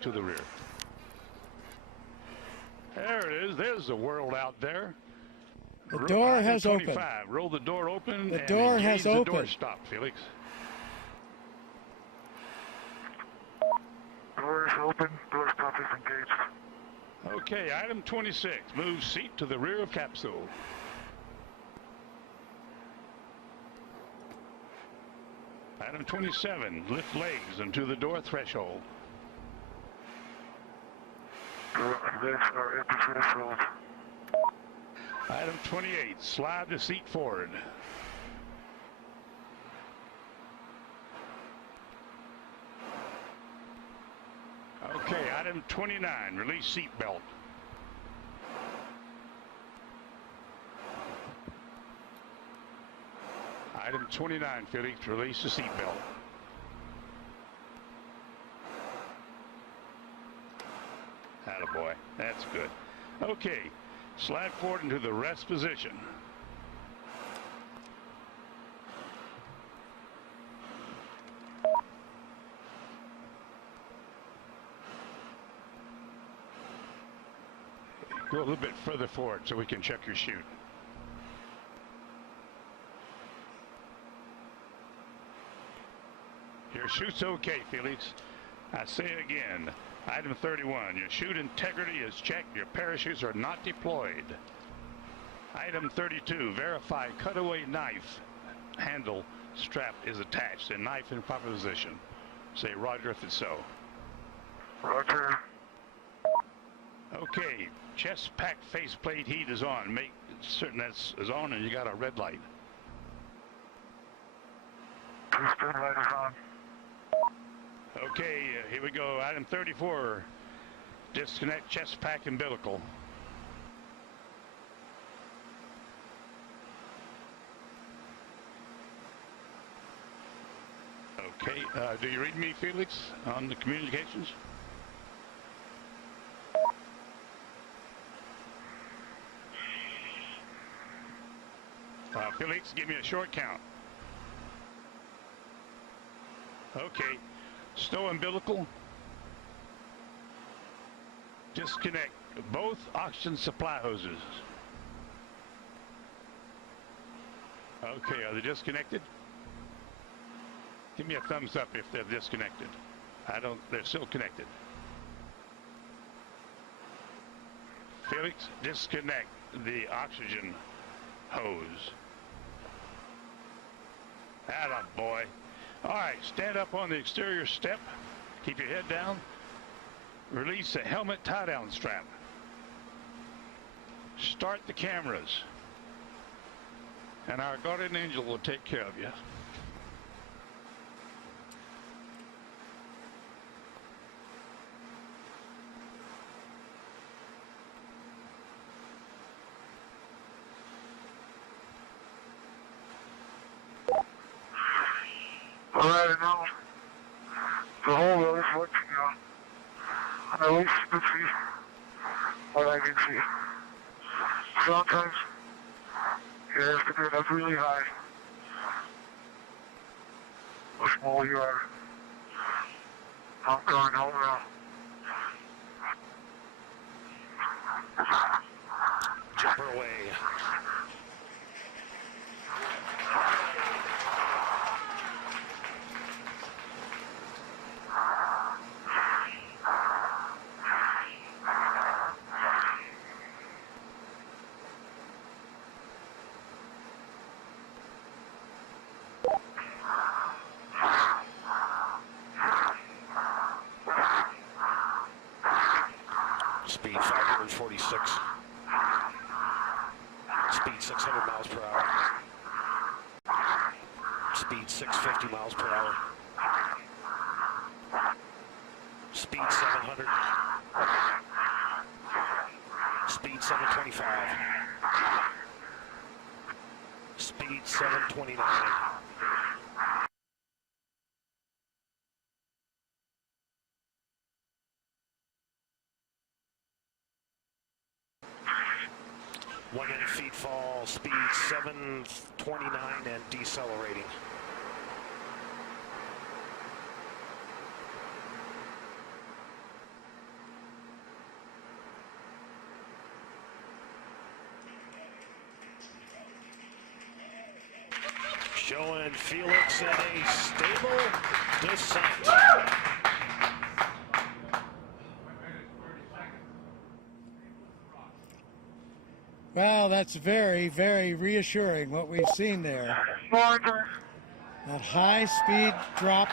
to the rear. There it is. There's the world out there. The door has 25. opened. Roll the door open. The door has the opened. Door stop, Felix. Door is open. Door stop is engaged. Okay, item 26. Move seat to the rear of capsule. Item 27. Lift legs into the door threshold. Legs are at the threshold. Item 28. Slide the seat forward. Okay, item 29. Release seat belt. Item 29, Felix, release the seat belt. Attaboy, that's good. Okay, slide forward into the rest position. Go a little bit further forward so we can check your chute. Your chute's okay, Felix. I say it again. Item 31, your chute integrity is checked. Your parachutes are not deployed. Item 32, verify cutaway knife handle strap is attached and knife in proper position. Say roger if it's so. Roger. Okay, chest pack faceplate heat is on. Make certain that's is on and you got a red light. Piston light is on. Okay, here we go. Item 34, disconnect chest pack umbilical. Okay, do you read me, Felix, on the communications? Felix, give me a short count. Okay. Stow umbilical. Disconnect both oxygen supply hoses. Okay, are they disconnected? Give me a thumbs up if they're disconnected. They're still connected. Felix, disconnect the oxygen hose. Attaboy. All right, stand up on the exterior step. Keep your head down. Release the helmet tie-down strap. Start the cameras. And our guardian angel will take care of you. All right, now the whole road is working now. And at least you can see what I can see. Sometimes you have to get up really high. The smaller you are. I'm going home now. Jumper away. Speed 546. Speed 600 miles per hour. Speed 650 miles per hour. Speed 700. Speed 725. Speed 729. Feet fall, speed 729 and decelerating. showing Felix in a stable descent. Well, that's very, very reassuring what we've seen there. That high speed drop,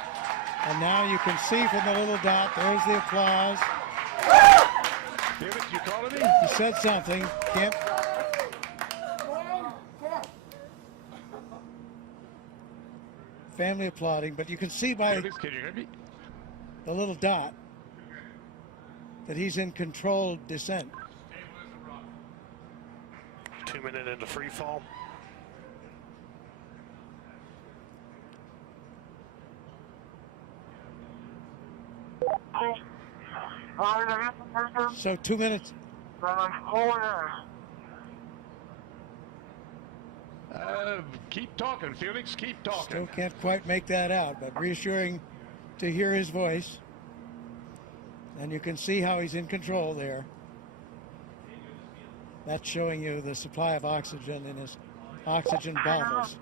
and now you can see from the little dot, there's the applause. Felix, you calling me? He said something. Can't. Family applauding, but you can see by Felix, can you hear me? the little dot that he's in controlled descent. 2 minutes into free fall. So 2 minutes. Keep talking, Felix. Keep talking. Still can't quite make that out, but reassuring to hear his voice. And you can see how he's in control there. That's showing you the supply of oxygen in his oxygen bottles.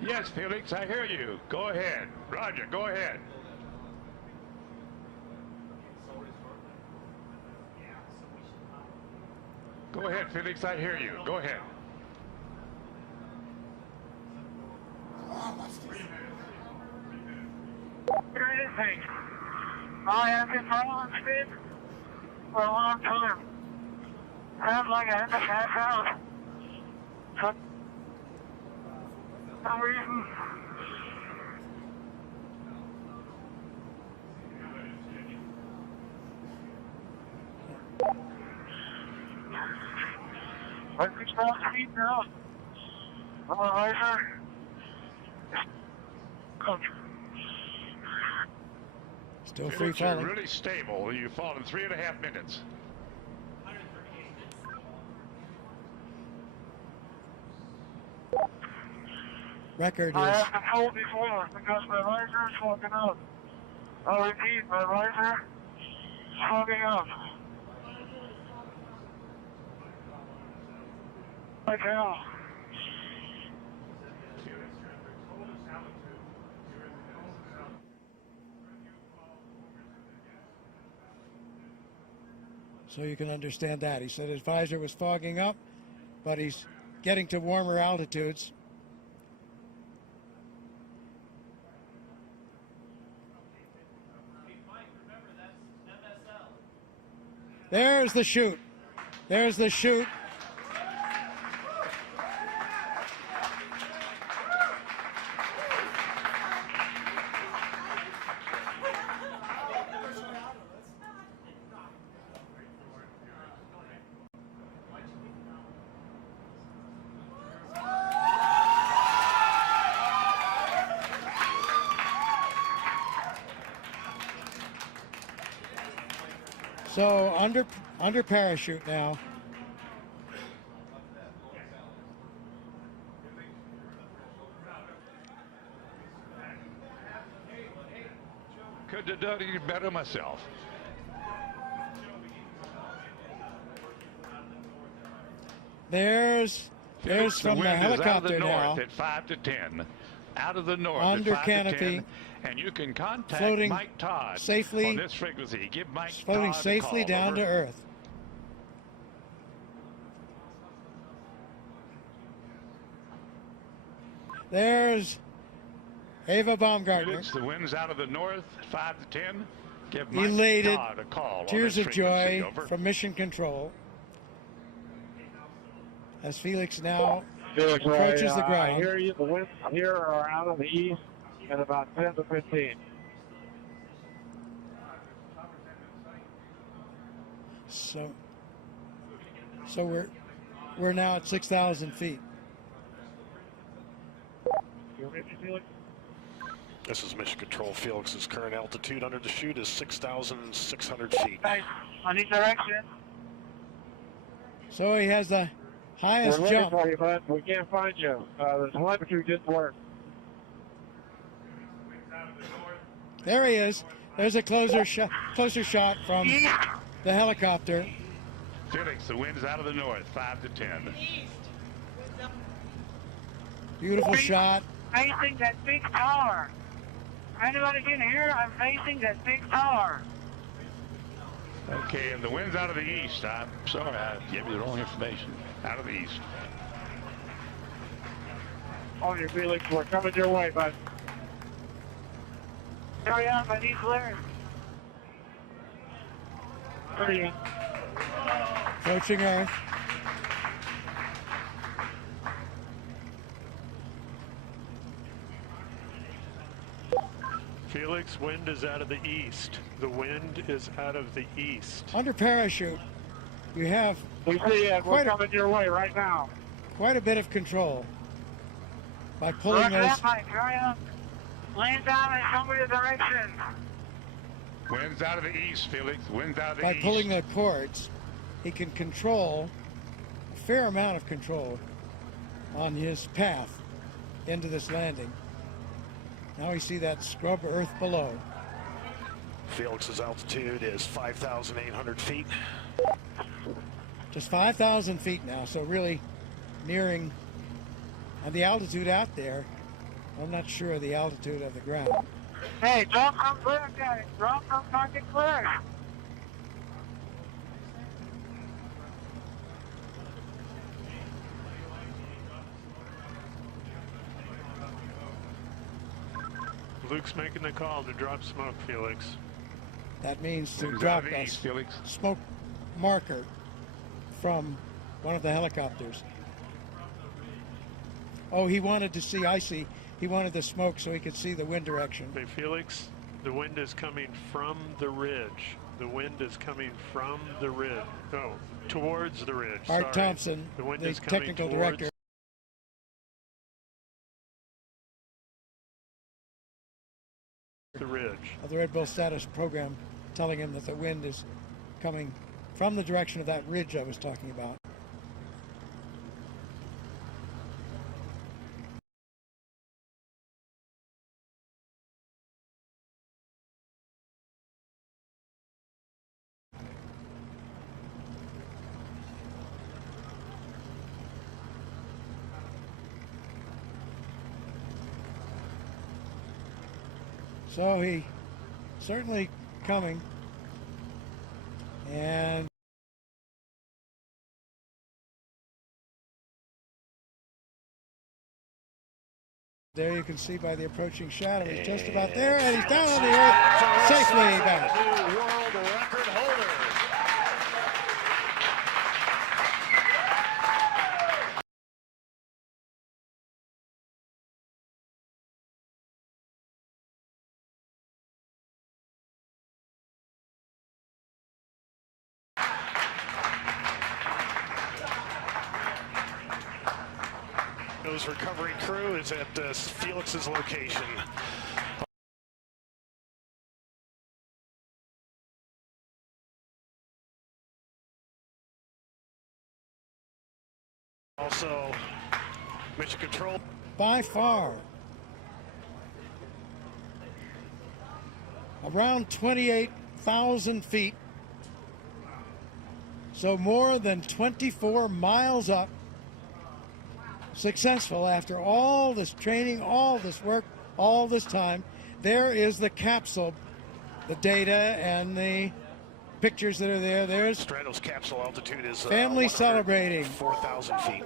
Yes, Felix, I hear you. Go ahead. Roger, go ahead. Go ahead, Felix, I hear you. Go ahead. I have been following speed for a long time. Sounds like I had to pass out. For some reason. I control speed now. I'm a riser. Still free Felix, you're falling. really stable. You fall in 3.5 minutes. Record I is have been told before because my riser is fogging up. I'll repeat, my riser is fogging up. Like hell. so you can understand that. He said his visor was fogging up, but he's getting to warmer altitudes. There's the chute. There's the chute. So under parachute now. Could have done it better myself. There's Felix, from the wind is out of helicopter the now. north at 5 to 10. Out of the north Under at 5 canopy, to 10. And you can contact floating Mike Todd safely, on this frequency. Give Mike floating Todd safely a call. down Over. to Earth. There's Ava Baumgartner, Felix, the wind's out of the north, 5 to 10. Give Mike elated, Todd a call on tears this of frequency. joy Over. from Mission Control as Felix now Felix, approaches the I ground. hear you. The winds here are out of the east at about 10 to 15. So we're now at 6,000 feet. You ready, Felix? This is Mission Control. Felix's current altitude under the chute is 6,600 feet. Hey, I need direction. So he has the highest We're looking jump. for you, bud. We can't find you. The telemetry didn't work. There he is. There's a closer shot from the helicopter. Felix, the wind's out of the north, 5 to 10. Beautiful shot. Facing that big tower. Anybody can hear? I'm facing that big tower. Okay, and the wind's out of the east. I'm sorry, I gave you the wrong information. Out of the east. On your Felix, we're coming your way, bud. Hurry up, I need clearance. Hurry up. Approaching Earth. Felix, wind is out of the east. The wind is out of the east. Under parachute, you have We see it. We're coming your way right now. quite a bit of control by pulling Look those. up, Mike. Hurry up. Land down and show me the direction. Wind's out of the east, Felix. Wind's out of the By east. pulling the cords, he can control a fair amount of control on his path into this landing. Now we see that scrub earth below. Felix's altitude is 5,800 feet. Just 5,000 feet now, so really nearing, and the altitude out there, I'm not sure of the altitude of the ground. Hey, don't come clear, guys. Don't come target clear. Luke's making the call to drop smoke, Felix. That means to Wind's drop out of the that east, Felix. smoke marker from one of the helicopters. Oh, he wanted to see, I see. He wanted the smoke so he could see the wind direction. Hey, Felix, the wind is coming from the ridge. The wind is coming from the ridge. No, towards the ridge. Art Sorry. Thompson, The wind the is coming technical towards director. the ridge. Of the Red Bull status program, telling him that the wind is coming from the direction of that ridge I was talking about. So he certainly coming, and there you can see by the approaching shadow, he's just about there, and he's down on the earth, safely back. New world record holder. His recovery crew is at Felix's location. Also, mission control. By far, around 28,000 feet, so more than 24 miles up, successful after all this training, all this work, all this time. There is the capsule, the data and the pictures that are there. There's Stratos capsule altitude is family celebrating. 4,000 feet.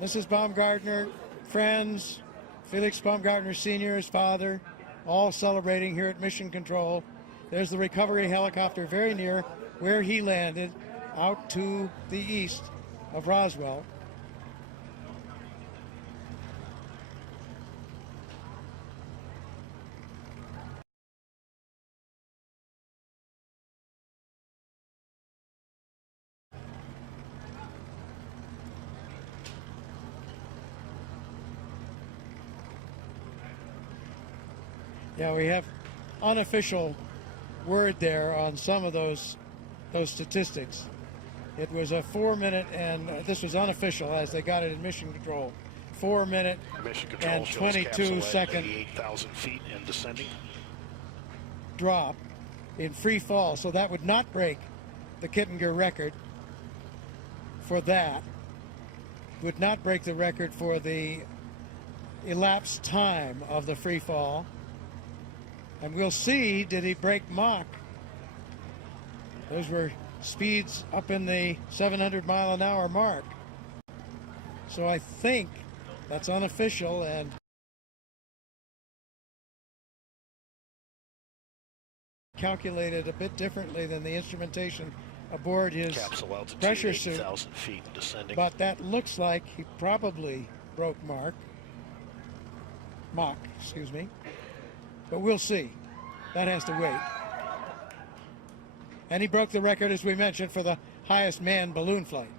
Mrs. Baumgartner, friends, Felix Baumgartner Sr., his father, all celebrating here at Mission Control. There's the recovery helicopter very near where he landed, out to the east of Roswell. Yeah, we have unofficial word there on some of those statistics. It was a 4 minute, and this was unofficial as they got it in Mission Control. 4 minute Mission control and shows 22 capsule at second 88,000 feet and descending. drop in free fall, so that would not break the Kittinger record for that. Would not break the record for the elapsed time of the free fall. And we'll see, did he break Mach? Those were speeds up in the 700-mile-an-hour mark. So I think that's unofficial and calculated a bit differently than the instrumentation aboard his capsule altitude, pressure suit. 80,000 feet and descending. But that looks like he probably broke Mach, excuse me. But we'll see. That has to wait. And he broke the record, as we mentioned, for the highest manned balloon flight.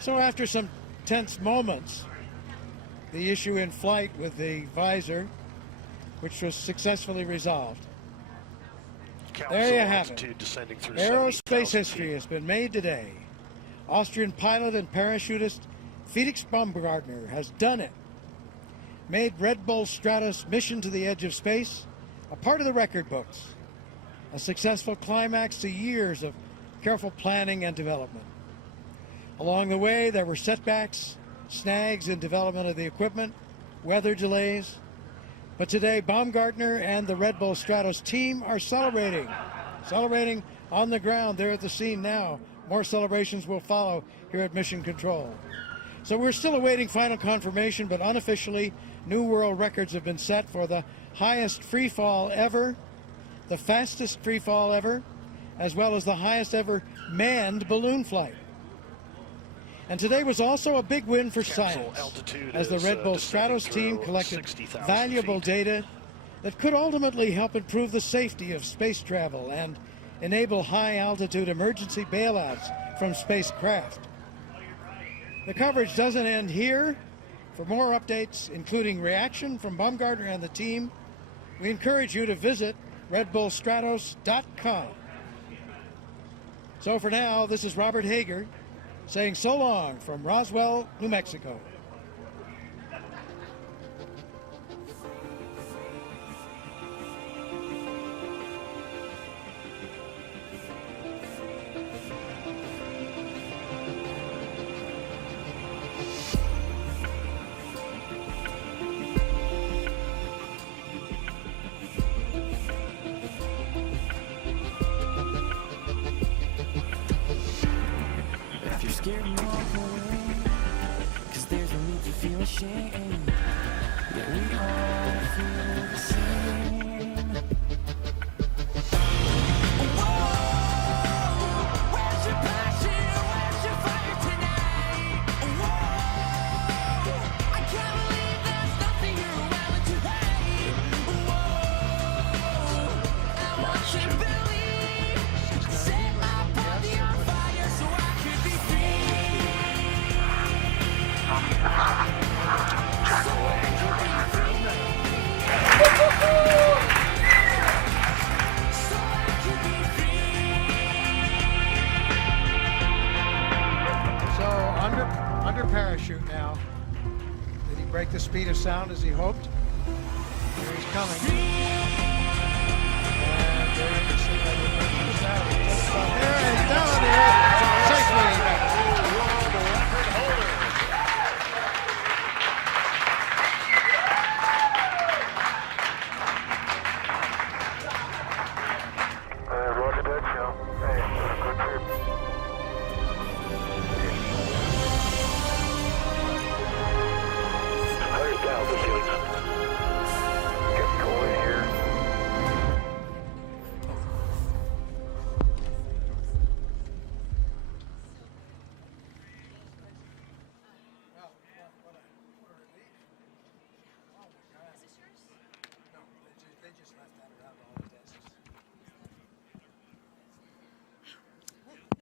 So after some tense moments, the issue in flight with the visor, which was successfully resolved. There you have it. Aerospace history has been made today. Austrian pilot and parachutist Felix Baumgartner has done it. Made Red Bull Stratos mission to the edge of space a part of the record books. A successful climax to years of careful planning and development. Along the way, there were setbacks, snags in development of the equipment, weather delays. But today, Baumgartner and the Red Bull Stratos team are celebrating on the ground. They're at the scene now. More celebrations will follow here at Mission Control. So we're still awaiting final confirmation, but unofficially, new world records have been set for the highest free fall ever, the fastest free fall ever, as well as the highest ever manned balloon flight. And today was also a big win for science, as the Red Bull Stratos team collected valuable data that could ultimately help improve the safety of space travel and enable high-altitude emergency bailouts from spacecraft. The coverage doesn't end here. For more updates, including reaction from Baumgartner and the team, we encourage you to visit redbullstratos.com. So for now, this is Robert Hager, saying so long from Roswell, New Mexico. Scared and walk away, 'cause there's no need to feel ashamed. Yeah, we all feel the same. Whoa, where's your passion? Where's your fire tonight? Whoa, I can't believe there's nothing you're willing to hate. Whoa, I want you to believe. Set my body on fire so I could be free. So under parachute now. Did he break the speed of sound as he hoped? Here he's coming.